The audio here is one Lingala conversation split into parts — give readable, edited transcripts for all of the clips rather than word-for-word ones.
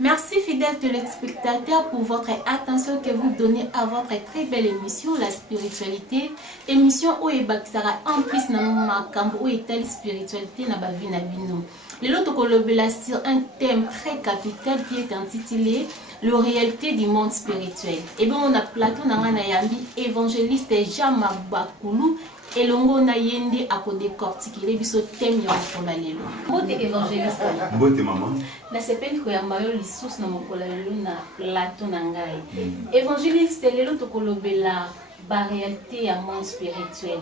Merci fidèles téléspectateurs pour votre attention que vous donnez à votre très belle émission, la spiritualité. Émission où est Baksara en plus na makambo où est telle spiritualité na bavi na bino. Le lot sur un thème très capital qui est intitulé la réalité du monde spirituel. Et bien on a plateau na yambi évangéliste Jean Mabakulu et longo na yende a ko décortiquer biso thème ya kola lelo. Mbote évangéliste. Mbote maman. Na sepeli ko ya mayo lisusu na mokola lelo na plateau na ngai. Évangéliste lelo to kolobela ba réalité ya monde spirituel.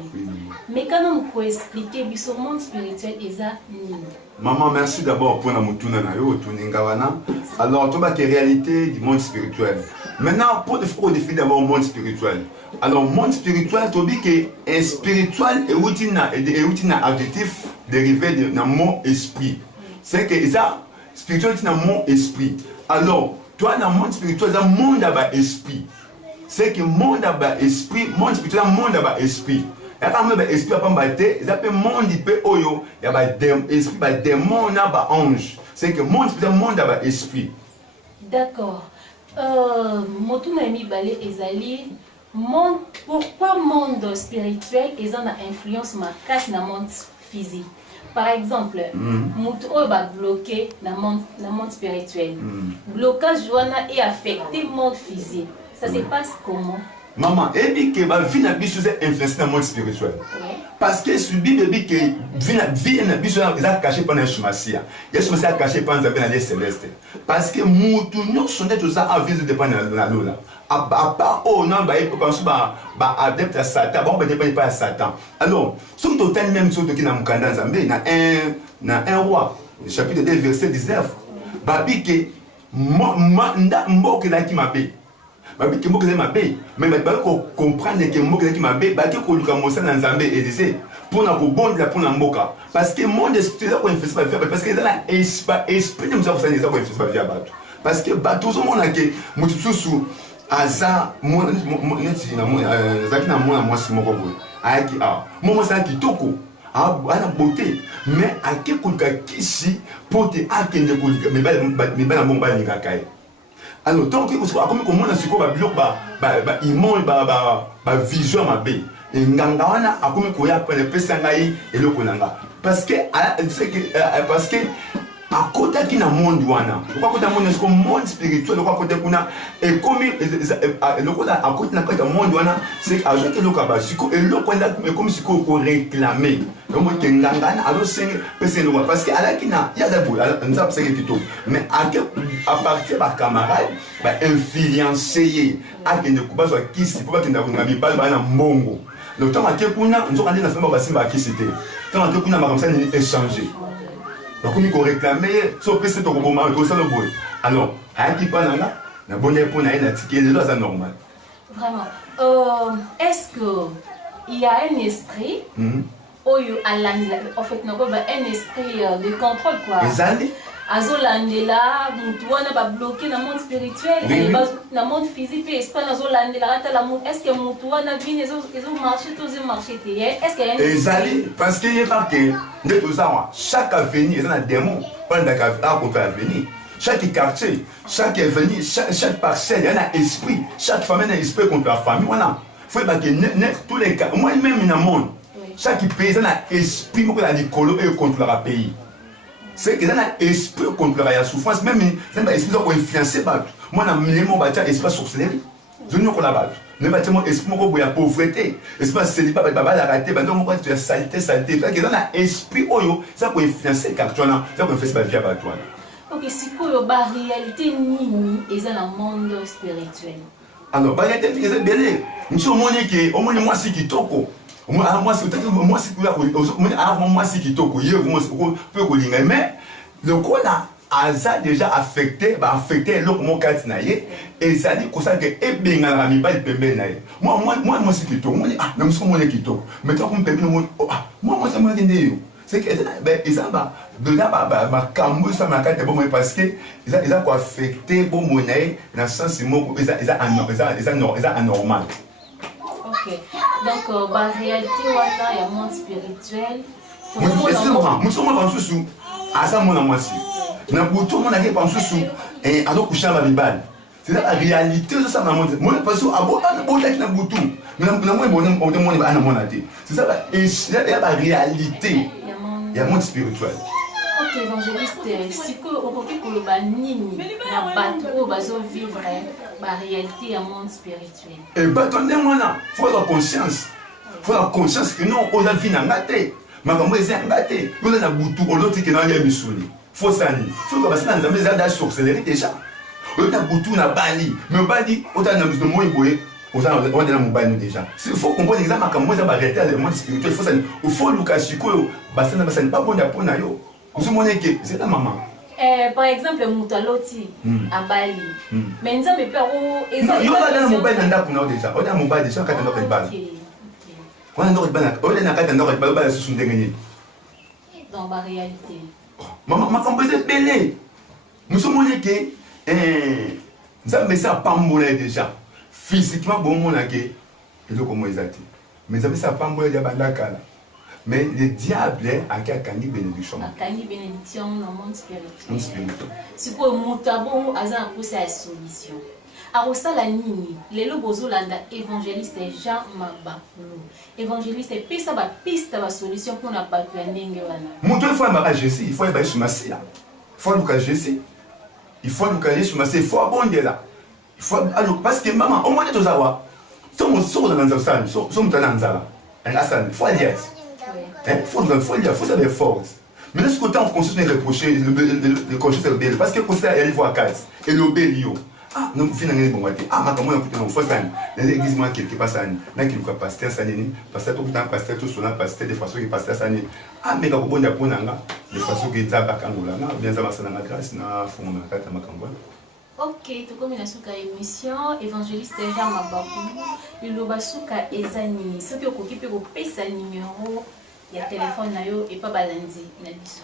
Mais quand on peut expliquer biso monde spirituel eza nini? Maman, merci d'abord pour la mutuna na yo tuningawana. Alors, tu vas que réalité du monde spirituel. Maintenant, pour définir d'abord le monde spirituel. Alors, le monde spirituel, tu dis que spirituel est un adjectif dérivé de mot esprit. C'est que ça, spirituel c'est un mot esprit. Alors, toi, dans le monde spirituel, c'est un monde à esprit. C'est que le monde à esprit, monde spirituel, c'est un monde à esprit. Il y a quand même des esprits à battre, il y a des monde qui peut oyo, il y a des esprits, des démons, des anges. C'est que monde spirituel, monde à esprit. D'accord. Motuna emi balé ezali monde, pourquoi monde spirituel ils ont une influence marquée dans le monde physique. Par exemple, mutu oyo ba bloqué dans le monde spirituel. Blocage joana est affecté le monde physique. Ça se passe comment? Maman, et dit que la vie n'a pas influencé dans le monde spirituel. Parce que ce Bible dit que la vie n'a pas caché pendant le chumasia. Le chumasia caché pendant les célestes. Parce que nous sommes tous à vivre de pendant la loi. À part au nom de adepte à Satan, bon, ben pas à Satan. Alors, sur le total même chose qui n'a pas Zambé, na un roi, chapitre 2 verset 19. Babi que mbo que là qui m'a payé. Mais que mais comprendre que mot qui m'a bé que ko luka mosa na nzambe Élysée pour na ko bonde la pour na mboka parce que monde esprit là ko fait pas faire parce que là esprit nous avons ça ko fait pas faire bateau parce que bateau zo mona que mutususu aza mon neti na mon zaki na mon mwasi moko boy aki a momo sa kitoko ana beauté mais ake ko luka kisi pour te akende ko luka mais ba mon ba linga kai. Alors, tant que vous savez, comme on a su quoi, vision ma bé. Et ngangana, a comme quoi, pour les pesangaï et le konanga. Parce que, à côté qui n'a monde wana, pourquoi côté monde est comme monde spirituel, pourquoi côté kuna et comme le côté à côté n'a pas de monde wana, c'est à ce que le kaba siko et le konda comme siko ko réclamer. Donc que ngangana alors c'est parce que à la kina il y a des boules, on sait c'est que tout. Mais à partir par camarade, influencer à que ne kuba soit qui si pour pas que n'a mi pas na mbongo. Le temps à que kuna nous on dit na femme ba simba qui c'était. Tant à que kuna ma comme ça échanger. Donc, on a réclamé, sauf que c'est au moment où ça le boy. Alors, à qui pas là, la bonne épouse n'a rien à tirer, c'est normal. Vraiment. Est-ce qu'il y a un esprit, en fait, un esprit de contrôle quoi? Les années? Azolandela, mutuana ba bloqué dans le monde spirituel, dans le monde physique, et est-ce que mutuana vient, ils ont marché, tous ils ont marché, est-ce qu'il y a un esprit? Parce qu'il y a marqué, de tout ça, chaque avenir, il y a un démon, pas d'avenir. Chaque quartier, chaque avenir, chaque parcelle, il y a un esprit, chaque famille a un esprit contre la famille, voilà. Il faut que tous les cas, moi-même dans le monde, chaque pays, il y a un esprit contre le pays. C'est que dans l'esprit contre la souffrance, même l'esprit qui influencé. Moi, je suis un esprit sorcellerie. Je ne sais pas. Je suis un esprit de pauvreté. Esprit de célibat, je suis un esprit de saleté. Dans l'esprit, ça peut influencer car tu as influencé la vie à toi. Ok, c'est quoi la réalité nini et dans le monde spirituel? Alors, la réalité, c'est bien. Nous sommes au moins moi, c'est qui toko. Moi c'est qui toko mais le corps a déjà affecté l'autre mon et ça dit que ça que et bien la mi pas moi c'est qui toko même si moi qui toko mais toi comme moi ça m'a dit c'est que ils va de là cambo ça m'a carte bon parce que ils a quoi affecté bon monnaie dans le sens ils anormal. Ok, donc la réalité, il y a un monde spirituel. Nous sommes en sous. asa mona mwasi na butu mona ke penso sou et alo coucher ba bibal c'est la réalité de ça maman mon penso abo bota ki na butu na moi bon on demande ana mona te c'est ça la réalité il y a monde spirituel. Ok, évangéliste, si que au côté pour le banini na bateau bazo vivre la réalité à monde spirituel. Et attendez moi là, faut la conscience. Faut la conscience que non, on a vu na ngate. Makambo eza ngate. On a na butu, on loti que na ya misuli. Faut ça ni. Faut que parce que nzambe za da sorcellerie déjà. On a butu na bali, mais bali on a na musu moi boye. On a na mobile déjà. Il faut comprendre exactement makambo eza ba réalité le monde spirituel. Faut ça ni. Il faut lukashiko basana basana pas bon ya pona yo. Vous montrez que c'est la maman. Par exemple, Moutaloti à Bali. Mais nous avons peur où. Non, il y a un mobile déjà. On a un mobile déjà quand on a une balle. On a une balle. On a une balle sur une dernière. Dans la réalité. Maman, ma compose est belle. Nous sommes montrés que nous avons ça pas mouler déjà. Physiquement, bon, on a que. Et donc, comment ils ont été. Mais nous avons ça pas mouler déjà. Mais le diable a une bénédiction. Une bénédiction dans le monde spirituel. Si vous avez une solution. Alors, ça, la nini, les lobozolanda évangéliste Jean Mabakulu. Évangéliste, et puis ça va piste la solution pour la battre. Mon Dieu, il faut un Jésus, il faut un sur ma scie. Il faut un Jésus. Il faut un sur ma scie, il faut abonder là. Il faut parce que maman, au moins de tous avoir. Si on sort dans un salle, si on est dans un salle, il faut aller. Il faut savoir force. Mais là, ce côté, on consiste à reprocher le conscience est rebelle. Parce que le conseil est arrivé à 4 et l'obélio. Ah, nous finissons bon. Ah, ma comment on écoute nos forces. L'église, moi, quelque part, ça n'a qu'il y a pasteur, ça n'est pasteur, tout le temps, pasteur, tout cela, pasteur, de façon que pasteur, ça n'est. Ah, mais quand on a bon d'apprendre, de façon que ça va kangola, bien ça va ça dans la grâce, na fond na kata makangola. Ok, tout comme il a souka émission, évangéliste Jean Mabakulu, il loba souka ezani, ce que vous occupez au pesa numéro. Il y a téléphone et pas balanzi na biso.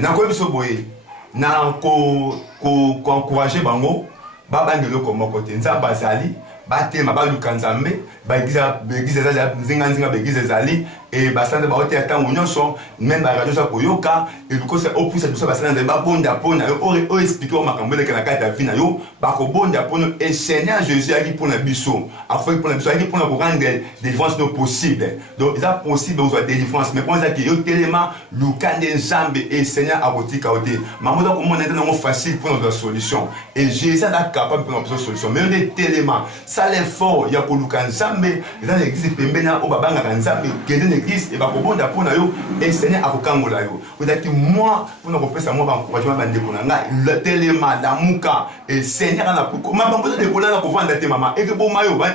Na ko biso boye na ko encourager bango ba bangelo ko moko te nzamba zali ba tema ba lukanzambe ba eglise zali nzinga eglise zali et basanda ba hotel tango nyonso même ba radio sa koyoka et because au plus ça basanda ba bonda pona o expliquer au makambo de la carte vina yo ba ko bonda pona et Seigneur Jésus a dit pour na biso afin pour na biso a dit pour na rendre délivrance non possible donc il est possible aux délivrance mais pour ça que yo tellement lukande nzambe et Seigneur a botika ote maman donc comment on est facile pour notre solution et Jésus est capable pour notre solution mais on est tellement ça l'effort il y a pour lukan nzambe dans l'église pembena o babanga nzambe kende l'église et va kobonda pona yo et Seigneur akokangola yo odaki moi pour nous repesa moi ba encouragement ba ndeko na ngai le tellement damuka et Seigneur na ko mabambo de kola na kovanda te mama et que bon mayo ba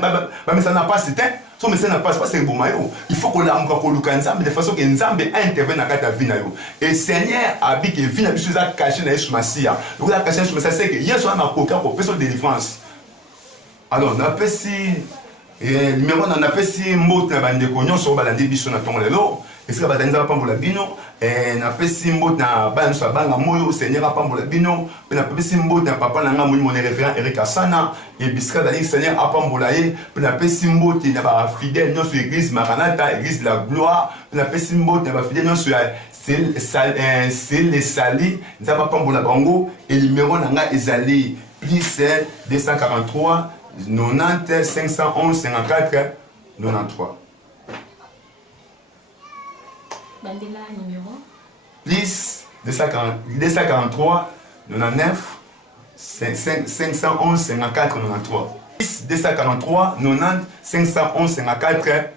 mais ça n'a pas c'était so mais ça n'a pas c'est bon mayo il faut que la muka ko luka nzambe de façon que nzambe intervient na kata vina yo et Seigneur abi que vina biso za caché na Yesu Masia donc la caché Yesu Masia c'est que Yesu a makoka ko peso délivrance alors na pesi et numéro on a fait si mot na bande ko nyonso balandi biso na tongo lelo esika batanza pambola bino et na fait si mot na bana so banga moyo Seigneur pambola bino pe na fait si mot na papa na nga mon référent Eric Asana et bisika dali Seigneur pambola ye pe na fait si mot na ba fidèle nyonso église Maranatha église de la gloire pe na fait si mot na ba fidèle nyonso c'est les sali nzaba pambola bango et numéro na nga ezali plus 243 90 511 54 93. Bandela numéro Plus 243 99 511 54 93. Plus 243 90 511 54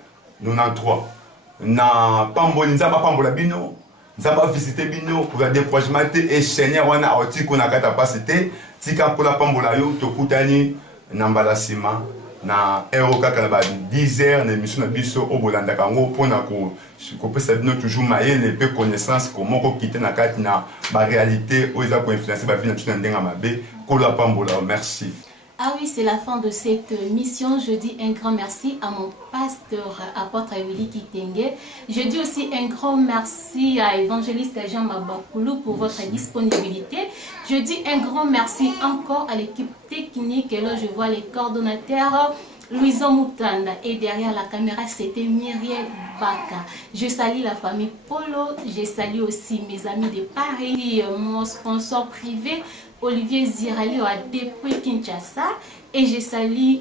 93. Na pamboli nzaba pambola bino nzaba visiter bino pour la déprochement et Seigneur wana otiko na kata pasité tika pour la pambola yo tokutani nambala sima na eroka kala ba 10 heures na émission na biso au bolanda kango pona ko pesa bino toujours mayele pe connaissance comment ko quitter na kati na ba réalité o eza ko influencer ba vie na tuna ndenga mabe ko la pambola merci. Ah oui, c'est la fin de cette mission. Je dis un grand merci à mon pasteur, apôtre Willy Kitenge. Je dis aussi un grand merci à évangéliste Jean Mabakulu pour votre disponibilité. Je dis un grand merci encore à l'équipe technique. Et là, je vois les coordonnateurs. Louison Moutanda. Et derrière la caméra, c'était Myriel Baka. Je salue la famille Polo. Je salue aussi mes amis de Paris, mon sponsor privé, Olivier Zirali depuis Kinshasa. Et je salue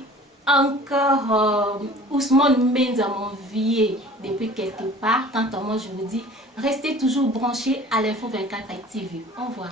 encore Ousmane Menza, mon vieux, depuis quelque part. Quant à moi, je vous dis, restez toujours branchés à l'Info 24 TV. Au revoir.